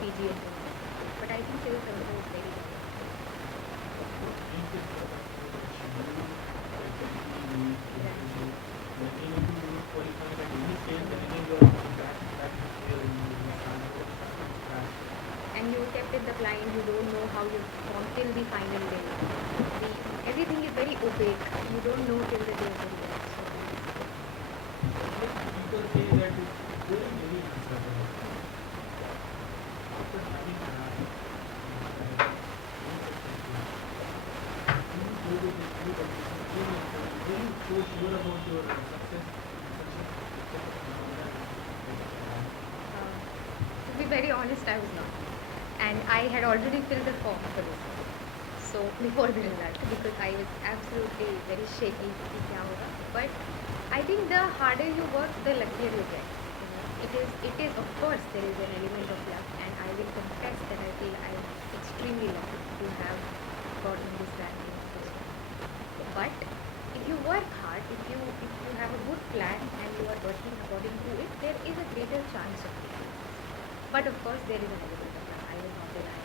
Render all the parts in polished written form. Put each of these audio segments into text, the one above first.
PG and all. But I think civil service is very good. And you kept it the client, you don't know how you perform till the final day. Everything is very opaque. You don't know till the day of the result. People say that it's very uncertain. After having so sure about your success. To be very honest, I was not. And I had already filled the form for this. So before the result, because I was absolutely very shaky कि क्या होगा. But I think the harder you work, the luckier you get. It is of course there is an element of luck, and I will confess that I feel I am extremely lucky to have gotten this ranking. But if you work hard, if you have a good plan and you are working according to it, there is a greater chance of it. But of course, there is an element of luck. I will not deny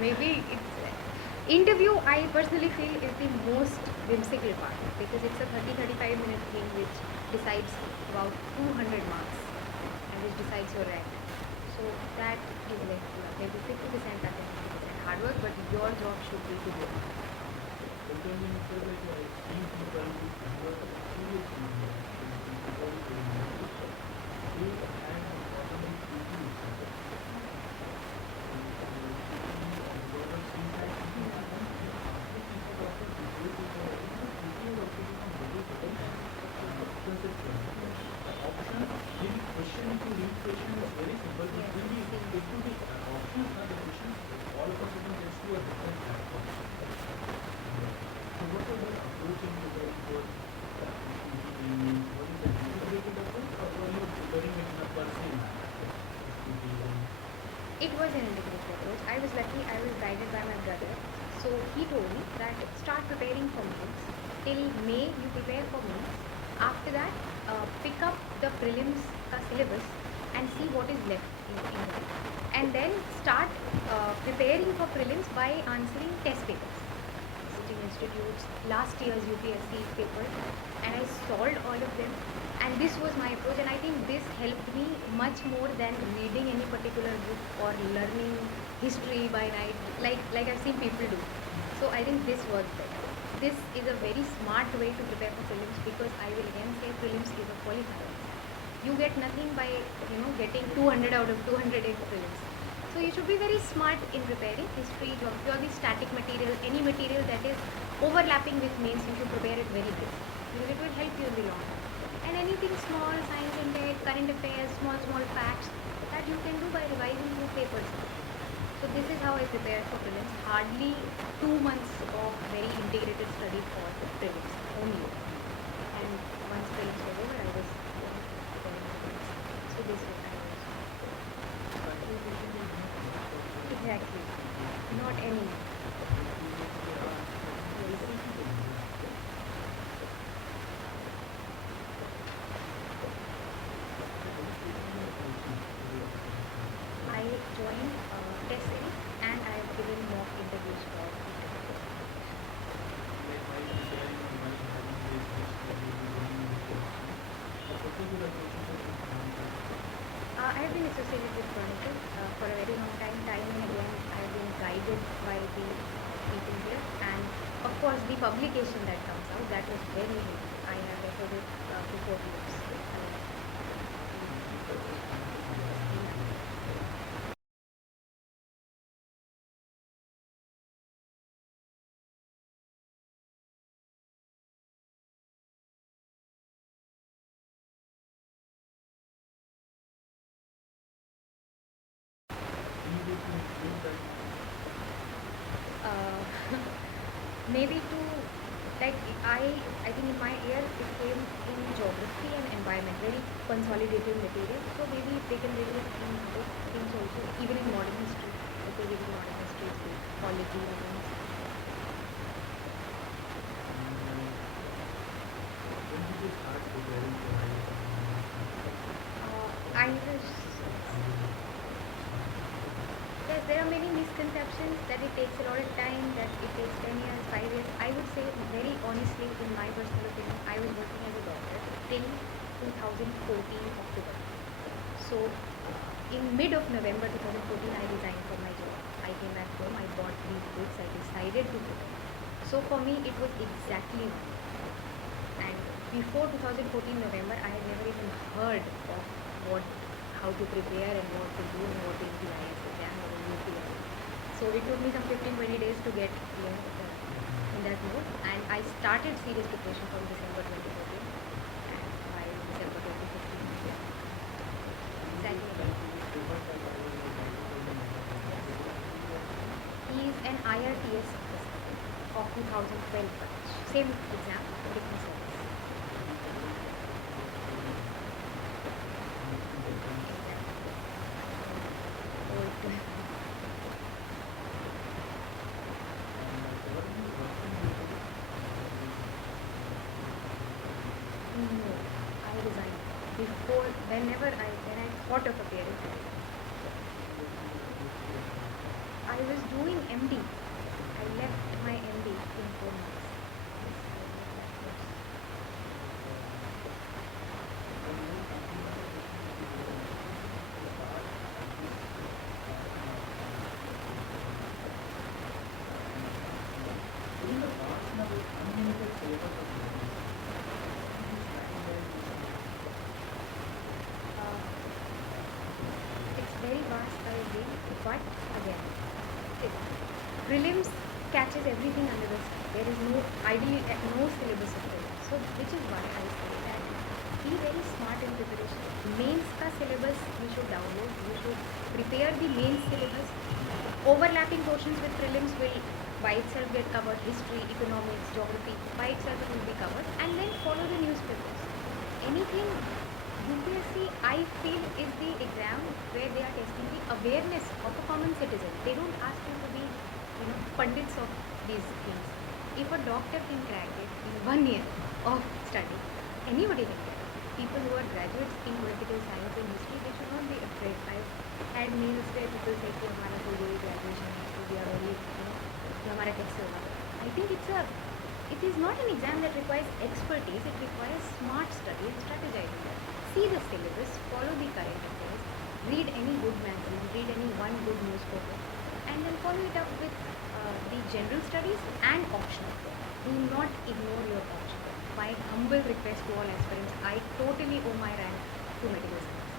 maybe it's interview. I personally feel is the most whimsical part because it's a 30-35 minute thing which decides about 200 marks and which decides your rank. So that is like maybe 50% luck and 50% hard work, but your job should be to do. It was an integrated approach. I was lucky. I was guided by my brother. So he told me that start preparing for mains. Till May you prepare for mains. After that, pick up the prelims syllabus and see what is left in that. And then start preparing for prelims by answering test papers. Sitting institutes, last year's UPSC papers, and I solved all of them. And this was my approach, and I think this helped me much more than reading any particular book or learning history by night like I've seen people do. So I think this works better. This is a very smart way to prepare for prelims because I will again say prelims is a qualifier. You get nothing by getting 200 out of 200 in prelims. So you should be very smart in preparing history, geography, or the static material, any material that is overlapping with mains. You should prepare it very good because it will help you in the long run. And anything small, science and tech, current affairs, small facts, that you can do by revising through papers. So this is how I prepared for prelims. Hardly 2 months of very integrated study for the prelims only. And once prelims were over, I was so this was how I was. Exactly. Not any. I joined test series and I have given mock interviews for I have been associated with Chronicle for a very long time. Time and again, I have been guided by the people here, and of course, the publication that comes out, that was very new. I have read it for 4 years. Maybe to like I think in my year it came in geography and environment, very consolidated material. So maybe if they can read it in both things also, even in modern history, if they read modern history, say polity or things. I was yes, there are many misconceptions that it takes a lot of time, that it takes 10 years, 5 years. I would say very honestly, in my personal opinion, I was working as a doctor till 2014 October. So in mid of November 2014, I resigned from my job. I came back home, I bought these books, I decided to prepare. So for me, it was exactly 1 year. And before 2014 November, I had never even heard of what, how to prepare and what to do and what is the IS exam or the UPSC. So it took me some 15-20 days to get in that mode, and I started serious preparation from December 2014, and by December 2015, yeah, exactly. He is an IRTS officer of 2012 batch. Same exam, different service. No, I resigned before. When I thought of appearing, I was doing MD. I left my MD in 4 months. In the past, now unlimited syllabus of learning. Uh, it's very vast, I agree, but again, it, prelims catches everything under the sun. There is no ideally no syllabus of prelims. So which is why I say that be very smart in preparation. Mains ka syllabus you should download. You should prepare the mains syllabus. Overlapping portions with prelims will by itself get covered. History, economics, geography by itself it will be covered, and then follow the newspapers. Anything UPSC, I feel, is the exam where they are testing the awareness of a common citizen. They don't ask you to be, pundits of these things. If a doctor can crack it in 1 year of study, anybody can crack it. People who are graduates in political science and history, they should not be afraid. I've had mails where people say कि हमारा तो यही graduation है, so we are very, कि हमारा कैसे होगा. I think it is not an exam that requires expertise. It requires smart study and strategizing. See the syllabus, follow the current affairs, read any good magazine, read any one good newspaper, and then follow it up with the general studies and optional. Do not ignore your optional. My humble request to all aspirants, I totally owe my rank to medical science.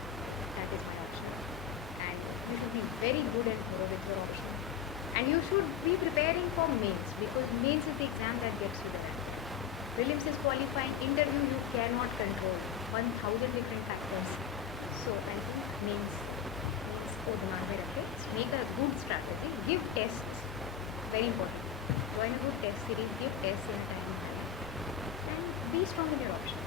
That is my optional. And you should be very good and thorough with your optional. And you should be preparing for mains, because mains is the exam that gets you the rank. Prelims is qualifying, interview you cannot control, 1000 different factors. So I think mains को दिमाग में रखें. Make a good strategy, give tests, very important. Join a good test series, give tests in a timely manner, and be strong in your option.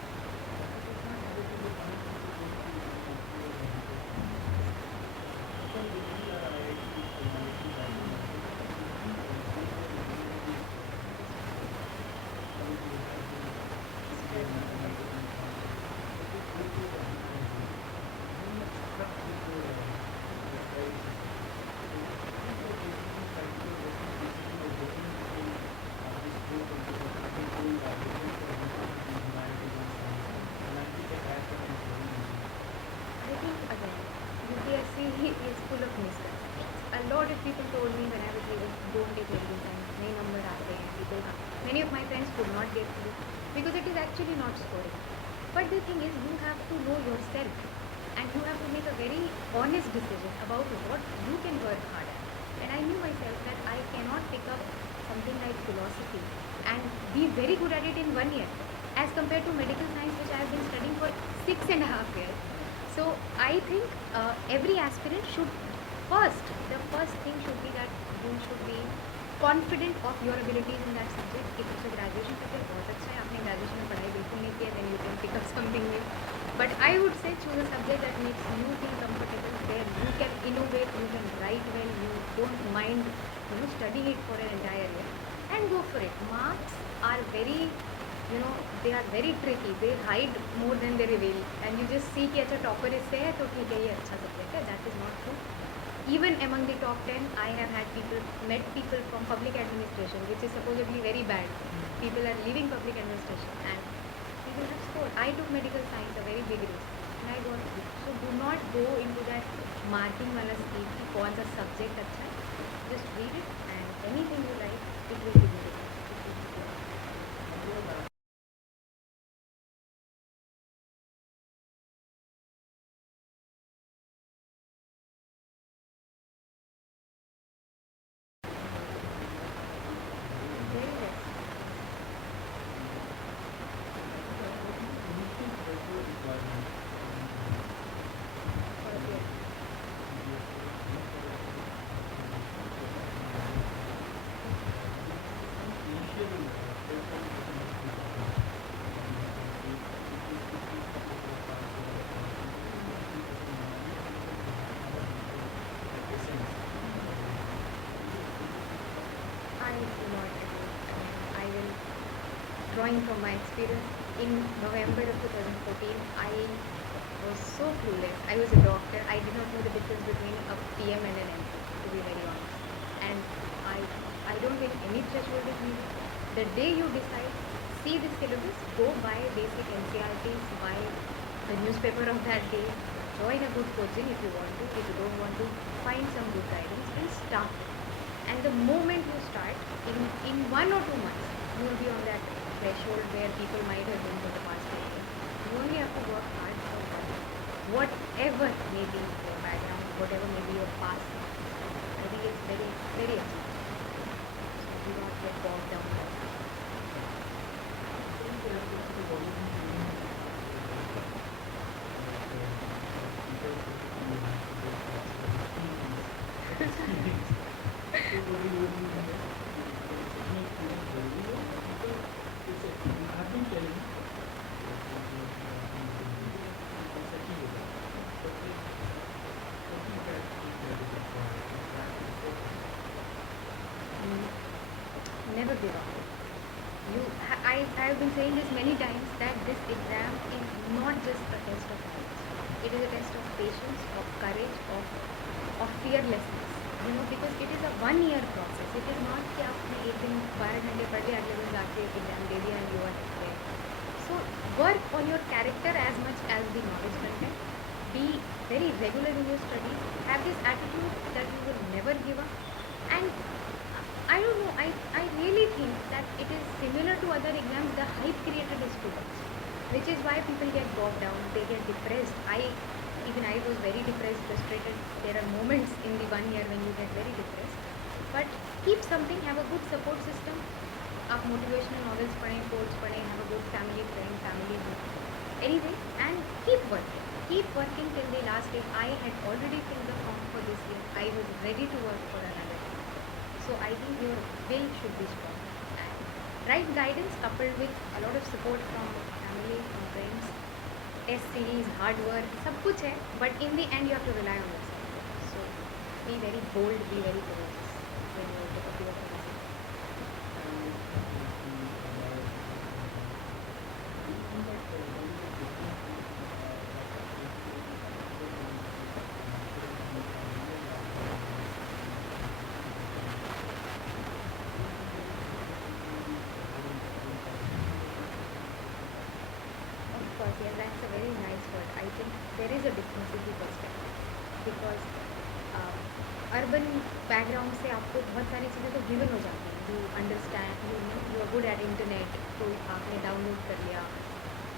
I think again, UPSC is full of misconceptions. A lot of people told me when I was little, don't take medical science, नए number आते हैं, people come. Many of my friends could not get through because it is actually not scoring. But the thing is, you have to know yourself, and you have to make a very honest decision about what you can work hard at. And I knew myself that I cannot pick up something like philosophy and be very good at it in 1 year, as compared to medical science, which I have been studying for 6.5 years. So I think every aspirant should the first thing should be that you should be confident of your abilities in that subject. If it's a graduation subject, बहुत अच्छा है, आपने graduation में पढ़ाई बिल्कुल नहीं किया, then you can pick up something new. But I would say choose a subject that makes you feel comfortable, where you can innovate, you can write well, you don't mind, studying it for an entire year, and go for it. Marks are very they are very tricky. They hide more than they reveal, and you just see कि अच्छा topper इससे है तो ठीक है ये अच्छा subject है. That is not true. Even among the top 10, I have met people from public administration, which is supposedly very bad. People are leaving public administration and people have scored. I took medical science, a very big risk, and I got through. So do not go into that marking wala scheme कि कौन सा subject अच्छा है. Just read it and anything you like, it will give you the very less. For a year. I do not agree. I will, drawing from my experience, in November of 2014, I was so clueless. I was a doctor. I did not know the difference between a PM and an MP, to be very honest. And I, I don't think any threshold is needed. The day you decide, see the syllabus, go buy basic NCRTs, buy the newspaper of that day, join a good coaching if you want to. If you don't want to, find some good guidance and start. And the moment you start, in 1 or 2 months, you will be on that threshold where people might have been for the past 10 years. You only have to work hard for that. Whatever may be your background, whatever may be your past, I think it's very, very achievable. So do not get bogged down by that. Never give up. I have been saying this many times that this exam is not just a test of knowledge. It is a test of patience, of courage, of fearlessness. Because it is a 1 year process. It is not कि आपने एक दिन 12 घंटे पढ़ लिया अगले दिन जाके एग्जाम दे दिया and you are there. So work on your character as much as the knowledge content. Be very regular in your studies. Have this attitude that you will never give up. And I don't know, I really think that it is similar to other exams, the hype created by students, which is why people get bogged down, they get depressed. Even I was very depressed, frustrated. There are moments in the 1 year when you get very depressed. But keep something, have a good support system. आप motivational novels पढ़ें, quotes पढ़ें, have a good family friend, family book, anything, and keep working. Keep working till the last day. I had already filled the form for this year. I was ready to work for another year. So I think your will should be strong. And right guidance coupled with a lot of support from family, from friends, test series, hard work, सब कुछ है. But in the end, you have to rely on yourself. So be very bold, be very courageous when you look up your friends. Of course, yes, that's a very nice word. I think there is a difference in the perspective because urban background से आपको बहुत सारी चीज़ें तो given हो जाती हैं. You understand, you are good at internet, तो आपने download कर लिया.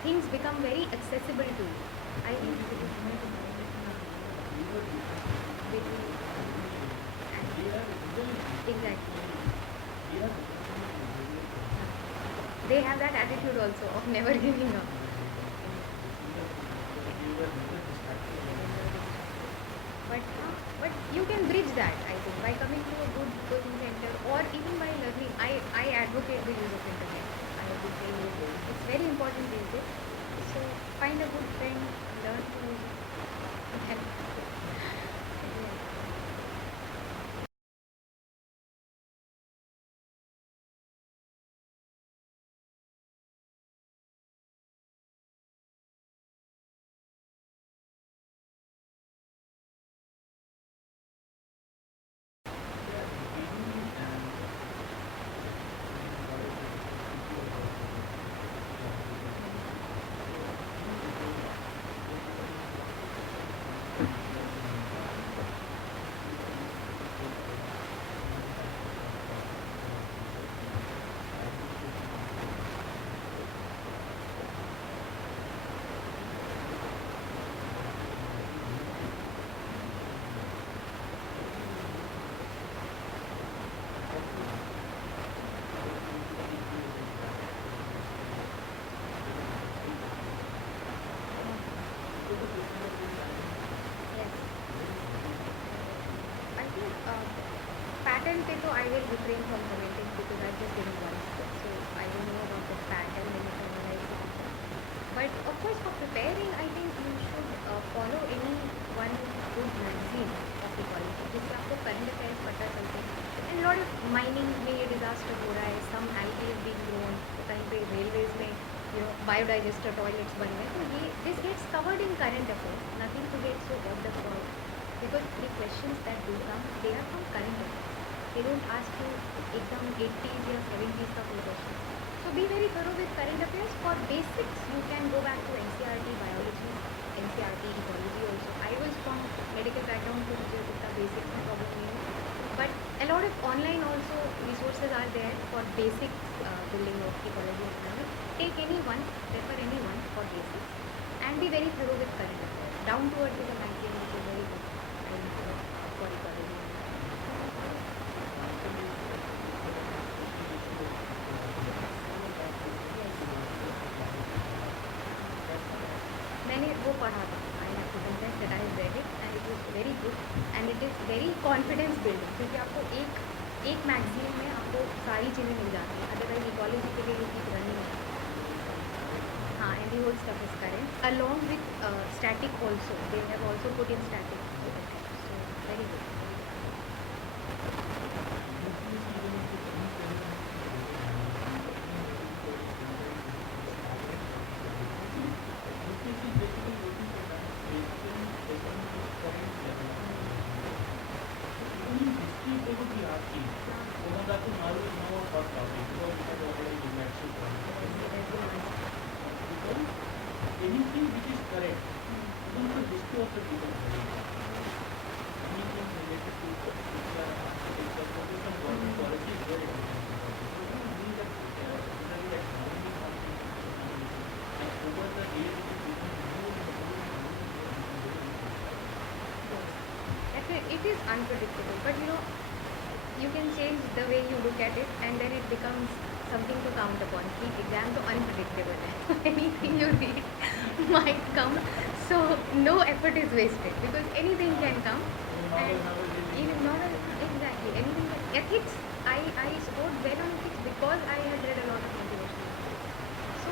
Things become very accessible to you. I think it is between exactly. They have that attitude also of never giving up. But you can bridge that, I think, by coming to a good coaching center or even by learning. I advocate the use of internet. I have been saying it's very important these days. So find a good friend, learn to use it, and Yes. I think pattern पे तो I will refrain from commenting because I just didn't once, so I don't know about the pattern when you analyze it. But of course, for preparing, I think you should follow any one good magazine of the quality जिससे आपको current affairs पता चलते हैं. And lot of mining में ये disaster हो रहा है, some algae is being grown, कहीं पे railways में biodigester toilets बन गए, तो ये this gets covered in current affairs, nothing to get so worked up about, because the questions that do come, they are from current affairs. They don't ask you एकदम 80s या 70s का कोई question. So be very thorough with current affairs. For basics, you can go back to NCERT biology, NCERT ecology also. I was from medical background, so मुझे उतना basics में problem नहीं है. But a lot of online also resources are there for basic building of ecology and environment. Take any one, refer any one for basics, and be very thorough with current affairs. Down to earth is a magazine which is very good for ecology. मैंने वो पढ़ा था, I have to confess that I have read it and it was very good and it is very confidence building, क्योंकि आपको एक magazine में आपको सारी चीज़ें मिल जाती हैं, अदरवाइज इकोलॉजी के लिए कीप रनिंग. हाँ, and the whole stuff is current along with static also. They have also put in static, so very good. Anything which is correct, even the history of the people, anything related to particular professional government policy is very important. So you need that particularly that knowledge and over the years it is becoming It is unpredictable, but you can change the way you look at it and then it becomes something to count upon. The exam तो unpredictable है. Anything you read might come, so no effort is wasted because anything can come. And it is not exactly anything. Ethics, I scored well on ethics because I had read a lot of motivational books. So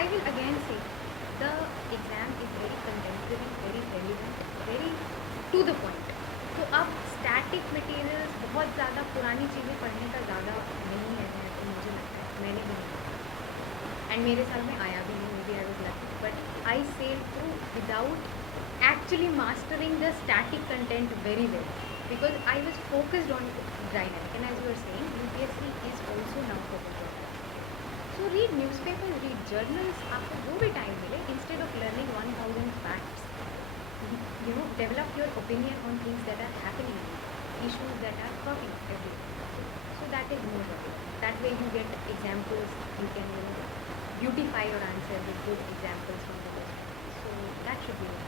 I will again say the exam is very contemporary, very relevant, very to the point. तो अब static materials बहुत ज़्यादा पुरानी चीज़ें पढ़ने का ज़्यादा नहीं है, तो मुझे लगता है मैंने भी नहीं एंड मेरे साल में आया भी नहीं, maybe I was lucky, but I sail through without actually mastering the static content very well because I was focused on dynamic, and as you were saying, UPSC is also now focused on that. So read newspapers, read journals, आपको जो भी time मिले, instead of learning 1000 facts, develop your opinion on things that are happening, issues that are cropping every day. So that is more better. That way you get examples, you can beautify your answer with good examples from the book. So that should be it.